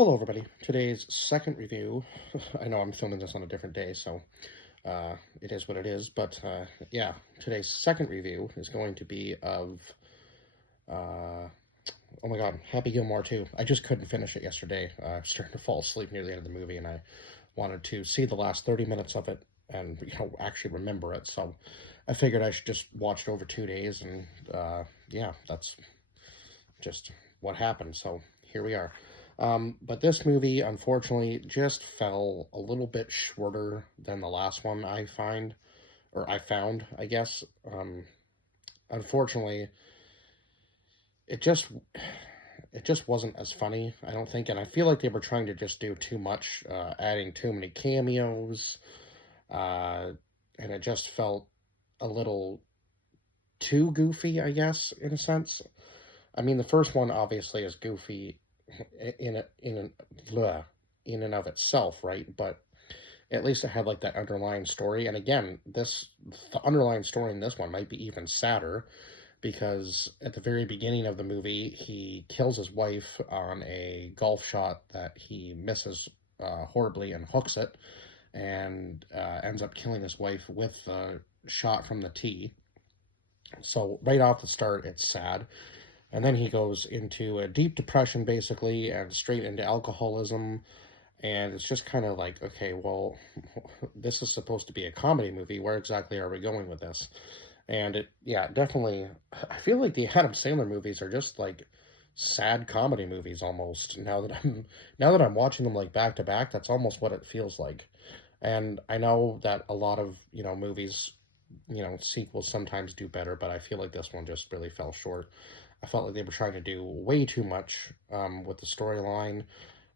Hello, everybody. Today's second review. I know I'm filming this on a different day, so it is what it is. But yeah, today's second review is going to be of, uh, oh my God, Happy Gilmore 2. I just couldn't finish it yesterday. I was starting to fall asleep near the end of the movie, and I wanted to see the last 30 minutes of it and actually remember it. So I figured I should just watch it over 2 days, and yeah, that's just what happened. So here we are. But this movie, unfortunately, just fell a little bit shorter than the last one I found, I guess. Unfortunately, it just it just wasn't as funny, I don't think, and I feel like they were trying to just do too much, adding too many cameos, uh, and it just felt a little too goofy, I guess, in a sense. I mean, the first one obviously is goofy bleh, in and of itself, right? But at least it had like that underlying story. And again, the underlying story in this one might be even sadder because at the very beginning of the movie, he kills his wife on a golf shot that he misses horribly and hooks it, and ends up killing his wife with the shot from the tee. So right off the start, it's sad. And then he goes into a deep depression, basically, and straight into alcoholism. And it's just kind of like, okay, well, this is supposed to be a comedy movie. Where exactly are we going with this? And yeah, definitely, I feel like the Adam Sandler movies are just like sad comedy movies almost. Now that I'm watching them like back to back, that's almost what it feels like. And I know that a lot of movies, sequels sometimes do better, but I feel like this one just really fell short. I felt like they were trying to do way too much with the storyline,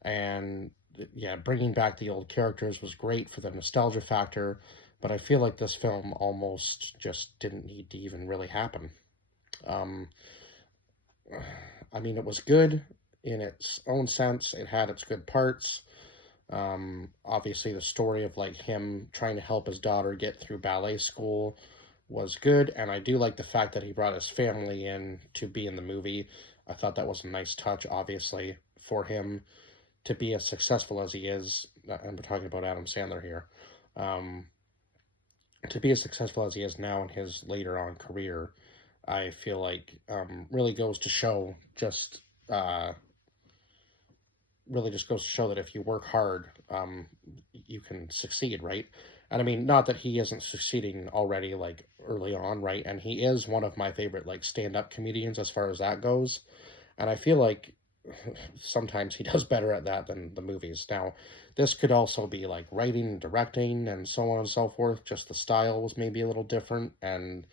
and yeah, bringing back the old characters was great for the nostalgia factor, but I feel like this film almost just didn't need to even really happen. Um, I mean, it was good in its own sense. It had its good parts. Obviously, the story of like him trying to help his daughter get through ballet school was good, and I do like the fact that he brought his family in to be in the movie. I thought that was a nice touch, obviously, for him to be as successful as he is, and we're talking about Adam Sandler here, um, to be as successful as he is now in his later on career, I feel like really goes to show really just goes to show that if you work hard, you can succeed, right? And I mean, not that he isn't succeeding already, like early on, right? And he is one of my favorite, like, stand up comedians as far as that goes. And I feel like sometimes he does better at that than the movies. Now, this could also be like writing and directing and so on and so forth. Just the style was maybe a little different. And,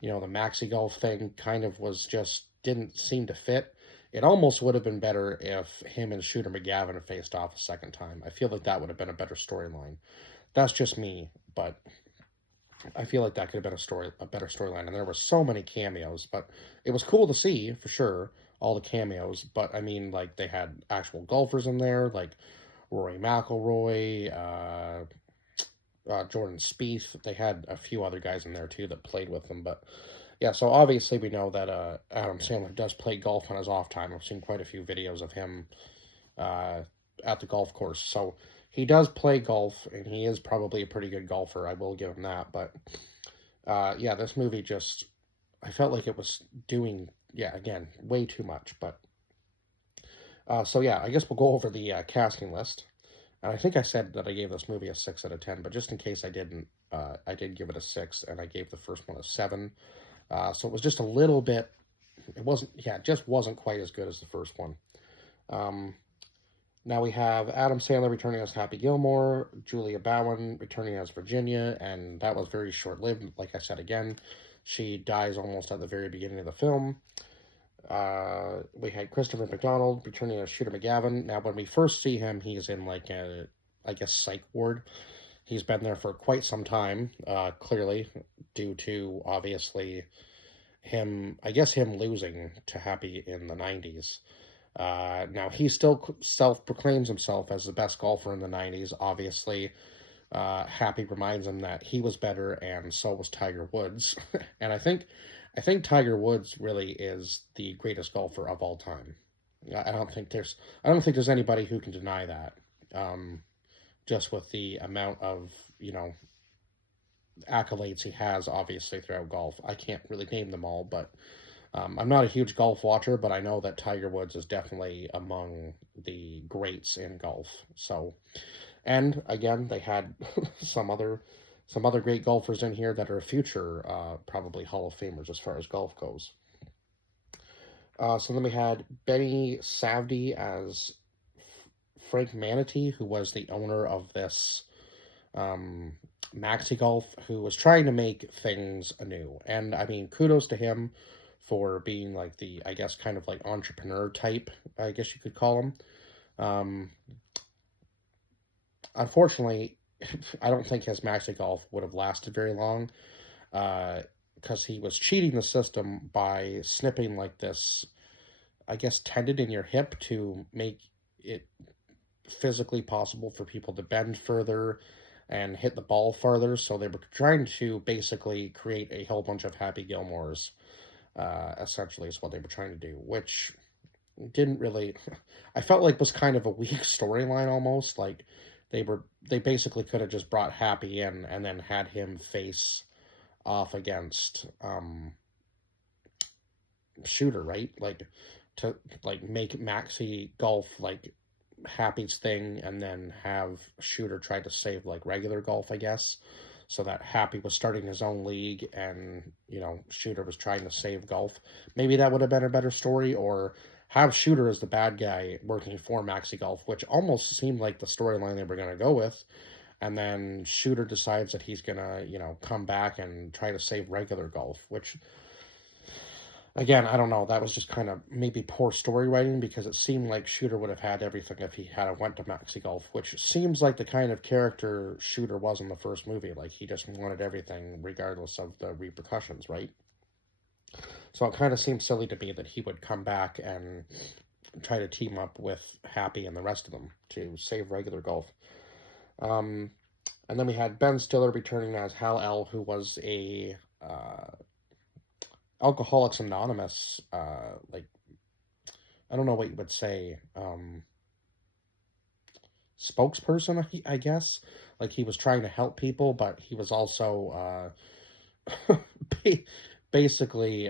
the maxi golf thing kind of was just didn't seem to fit. It almost would have been better if him and Shooter McGavin had faced off a second time. I feel like that would have been a better storyline. That's just me, but I feel like that could have been a better storyline. And there were so many cameos, but it was cool to see for sure all the cameos. But I mean, like they had actual golfers in there, like Rory McIlroy, Jordan Spieth. They had a few other guys in there too that played with them. But yeah, so obviously we know that Adam Sandler does play golf on his off time. I've seen quite a few videos of him uh, at the golf course. So he does play golf, and he is probably a pretty good golfer. I will give him that. But yeah, this movie just, I felt like it was doing, yeah, again, way too much. But so yeah, I guess we'll go over the casting list. And I think I said that I gave this movie a 6 out of 10, but just in case I didn't, I did give it a 6, and I gave the first one a 7. So it was just a little bit, it wasn't, yeah, it just wasn't quite as good as the first one. Um, Now we have Adam Sandler returning as Happy Gilmore, Julia Bowen returning as Virginia, and that was very short-lived. Like I said again, she dies almost at the very beginning of the film. We had Christopher McDonald returning as Shooter McGavin. Now, when we first see him, he's in like a, I guess, psych ward. He's been there for quite some time, clearly, due to, obviously, him losing to Happy in the 90s. Now, he still self-proclaims himself as the best golfer in the 90s. Obviously, Happy reminds him that he was better, and so was Tiger Woods. And I think Tiger Woods really is the greatest golfer of all time. I don't think there's anybody who can deny that. Um, just with the amount of, you know, accolades he has, obviously, throughout golf. I can't really name them all, but I'm not a huge golf watcher, but I know that Tiger Woods is definitely among the greats in golf. So, and again, they had some other great golfers in here that are future probably Hall of Famers as far as golf goes. So then we had Benny Savdi as Frank Manatee, who was the owner of this um, Maxi Golf, who was trying to make things anew. And I mean, kudos to him for being like the, I guess, kind of like entrepreneur type, I guess you could call him. Um, Unfortunately, I don't think his Maxi Golf would have lasted very long because he was cheating the system by snipping like this, I guess, tendon in your hip to make it physically possible for people to bend further and hit the ball farther. So they were trying to basically create a whole bunch of Happy Gilmores, essentially, is what they were trying to do, which didn't really, I felt like was kind of a weak storyline almost. Like they basically could have just brought Happy in and then had him face off against Shooter, right? Like to like make Maxi Golf like Happy's thing and then have Shooter try to save like regular golf, I guess. So that Happy was starting his own league and, you know, Shooter was trying to save golf. Maybe that would have been a better story, or have Shooter as the bad guy working for Maxi Golf, which almost seemed like the storyline they were going to go with. And then Shooter decides that he's going to, you know, come back and try to save regular golf, which again, I don't know. That was just kind of maybe poor story writing because it seemed like Shooter would have had everything if he had went to Maxi Golf, which seems like the kind of character Shooter was in the first movie. Like he just wanted everything regardless of the repercussions, right? So it kind of seems silly to me that he would come back and try to team up with Happy and the rest of them to save regular golf. Um, and then we had Ben Stiller returning as Hal L, who was a Alcoholics Anonymous, like I don't know what you would say, spokesperson, I guess. Like he was trying to help people, but he was also basically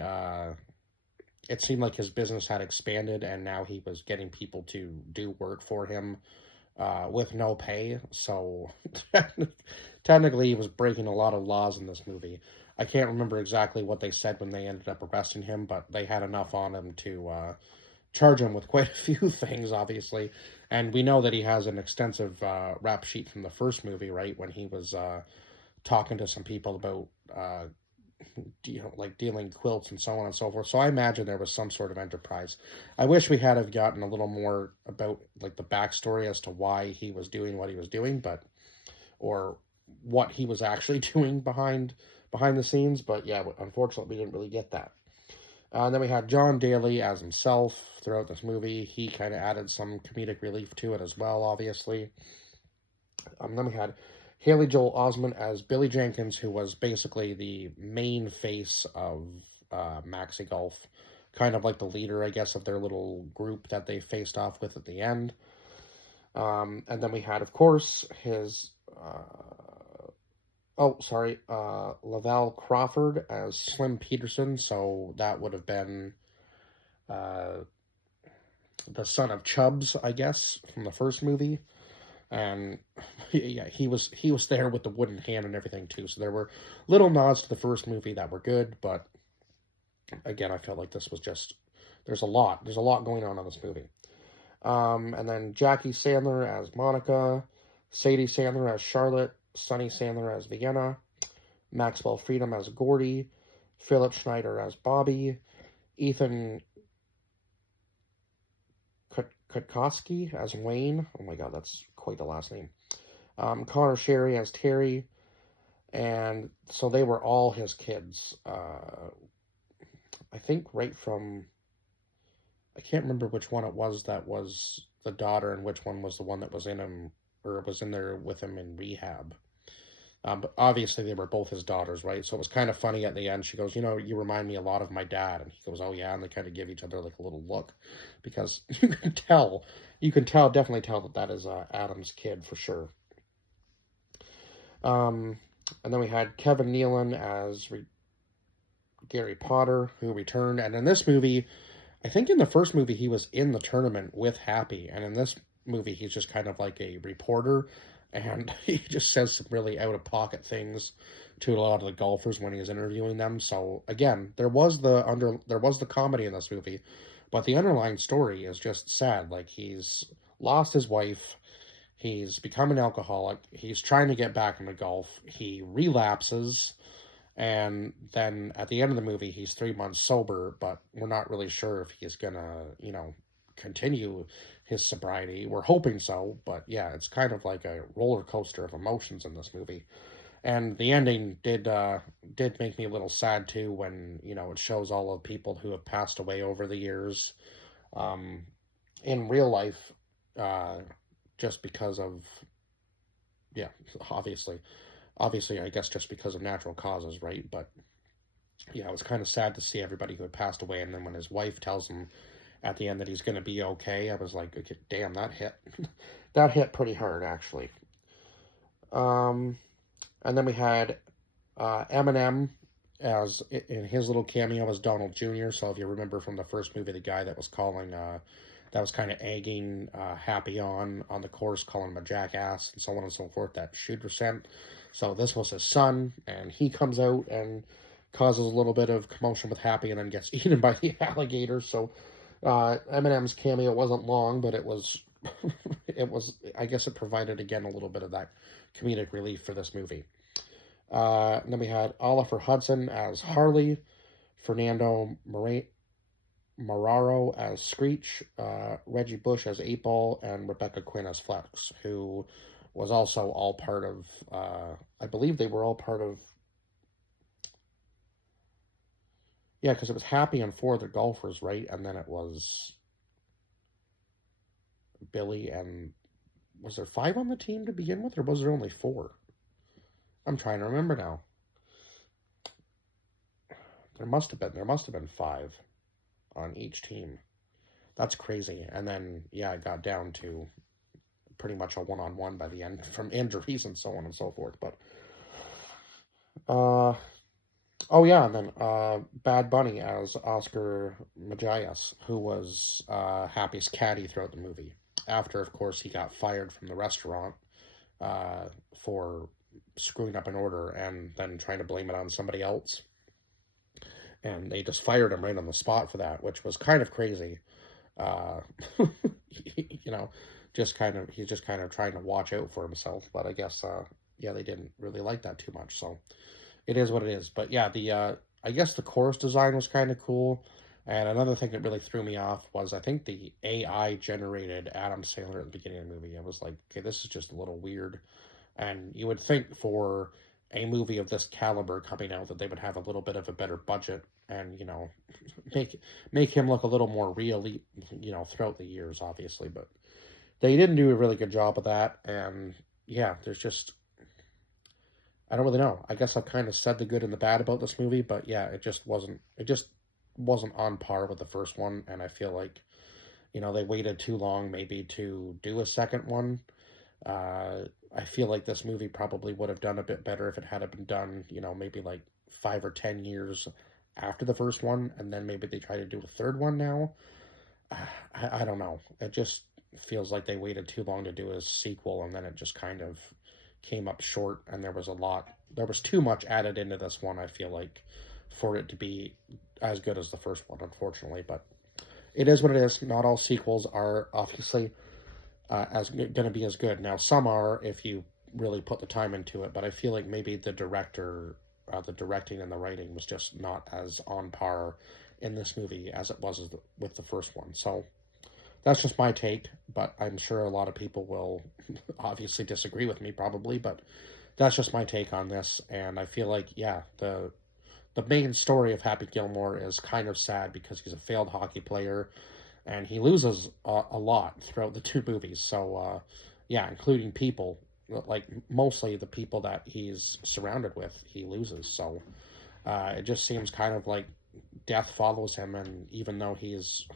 it seemed like his business had expanded, and now he was getting people to do work for him with no pay. So technically, he was breaking a lot of laws in this movie. I can't remember exactly what they said when they ended up arresting him, but they had enough on him to charge him with quite a few things, obviously. And we know that he has an extensive rap sheet from the first movie, right? When he was talking to some people about, like dealing quilts and so on and so forth. So I imagine there was some sort of enterprise. I wish we had have gotten a little more about like the backstory as to why he was doing what he was doing, but or what he was actually doing behind the scenes. But yeah, unfortunately, we didn't really get that. And then we had John Daly as himself throughout this movie. He kind of added some comedic relief to it as well, obviously. Then we had Haley Joel Osment as Billy Jenkins, who was basically the main face of Maxi Golf, kind of like the leader, I guess, of their little group that they faced off with at the end. And then we had, of course, his Lavelle Crawford as Slim Peterson. So that would have been uh, the son of Chubbs, I guess, from the first movie. And yeah, he was there with the wooden hand and everything too. So there were little nods to the first movie that were good, but again, I felt like this was just there's a lot going on in this movie. And then Jackie Sandler as Monica, Sadie Sandler as Charlotte, Sonny Sandler as Vienna, Maxwell Freedom as Gordy, Philip Schneider as Bobby, Ethan Kutkoski as Wayne. Oh my god, that's quite the last name. Connor Sherry as Terry. And so they were all his kids. I think right from, I can't remember which one it was that was the daughter and which one was the one that was in him or was in there with him in rehab. But obviously they were both his daughters, right? So it was kind of funny at the end. She goes, you remind me a lot of my dad. And he goes, oh yeah. And they kind of give each other like a little look because you can tell, definitely tell that that is Adam's kid for sure. Um, and then we had Kevin Nealon as Gary Potter, who returned. And in this movie, I think in the first movie he was in the tournament with Happy, and in this movie he's just kind of like a reporter, and he just says some really out of pocket things to a lot of the golfers when he's interviewing them. So again, there was the comedy in this movie, but the underlying story is just sad. Like he's lost his wife, he's become an alcoholic, he's trying to get back into golf, he relapses, and then at the end of the movie, he's 3 months sober, but we're not really sure if he's gonna, continue his sobriety. We're hoping so, but yeah, it's kind of like a roller coaster of emotions in this movie. And the ending did make me a little sad too when it shows all of the people who have passed away over the years, um, in real life, uh, just because of, yeah, obviously I guess just because of natural causes, right? But yeah, it was kind of sad to see everybody who had passed away, and then when his wife tells him at the end that he's going to be okay, I was like, okay, damn, that hit, that hit pretty hard actually. Um, and then we had Eminem as in his little cameo as Donald Jr. So if you remember from the first movie, the guy that was calling, that was kind of egging Happy on the course, calling him a jackass and so on and so forth, that shooter sent. So this was his son, and he comes out and causes a little bit of commotion with Happy, and then gets eaten by the alligator. So Eminem's cameo wasn't long, but it was it was, I guess it provided again a little bit of that comedic relief for this movie. And then we had Oliver Hudson as Harley, Fernando Marrero as Screech, Reggie Bush as 8 Ball, and Rebecca Quinn as Flex, who was also all part of, I believe they were all part of, yeah, because it was Happy and four other golfers, right? And then it was Billy and, was there five on the team to begin with, or was there only four? I'm trying to remember now. There must have been five on each team. That's crazy. And then yeah, it got down to pretty much a one-on-one by the end from injuries and so on and so forth. But uh oh yeah, and then Bad Bunny as Oscar Majias, who was Happy's caddy throughout the movie. After, of course, he got fired from the restaurant uh, for screwing up an order and then trying to blame it on somebody else. And they just fired him right on the spot for that, which was kind of crazy. Uh, you know, he's just kind of trying to watch out for himself. But I guess yeah, they didn't really like that too much, so it is what it is. But yeah, the I guess the chorus design was kind of cool. And another thing that really threw me off was I think the AI generated Adam Sandler at the beginning of the movie. I was like, okay, this is just a little weird. And you would think for a movie of this caliber coming out that they would have a little bit of a better budget and make him look a little more real, throughout the years, obviously. But they didn't do a really good job of that. And yeah, there's just, I don't really know. I guess I've kind of said the good and the bad about this movie, but yeah, it just wasn't on par with the first one, and I feel like they waited too long maybe to do a second one. Uh, I feel like this movie probably would have done a bit better if it had been done, maybe like 5 or 10 years after the first one, and then maybe they try to do a third one now. I don't know. It just feels like they waited too long to do a sequel, and then it just kind of came up short, and there was too much added into this one, I feel like, for it to be as good as the first one, unfortunately. But it is what it is. Not all sequels are obviously as going to be as good. Now, some are if you really put the time into it, but I feel like maybe the directing and the writing was just not as on par in this movie as it was with the first one. So that's just my take, but I'm sure a lot of people will obviously disagree with me probably, but that's just my take on this. And I feel like, yeah, the main story of Happy Gilmore is kind of sad because he's a failed hockey player and he loses a lot throughout the two movies. So, yeah, including people. like mostly the people that he's surrounded with, he loses. So it just seems kind of like death follows him, and even though he's,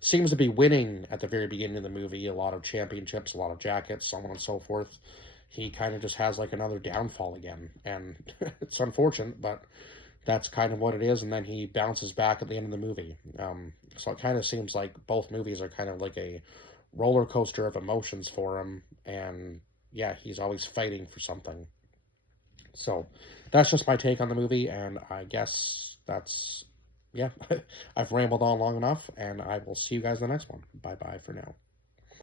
seems to be winning at the very beginning of the movie, a lot of championships, a lot of jackets, so on and so forth, he kind of just has like another downfall again, and it's unfortunate, but that's kind of what it is. And then he bounces back at the end of the movie. So it kind of seems like both movies are kind of like a roller coaster of emotions for him, and yeah, he's always fighting for something. So that's just my take on the movie, and I guess that's, yeah, I've rambled on long enough, and I will see you guys in the next one. Bye bye for now.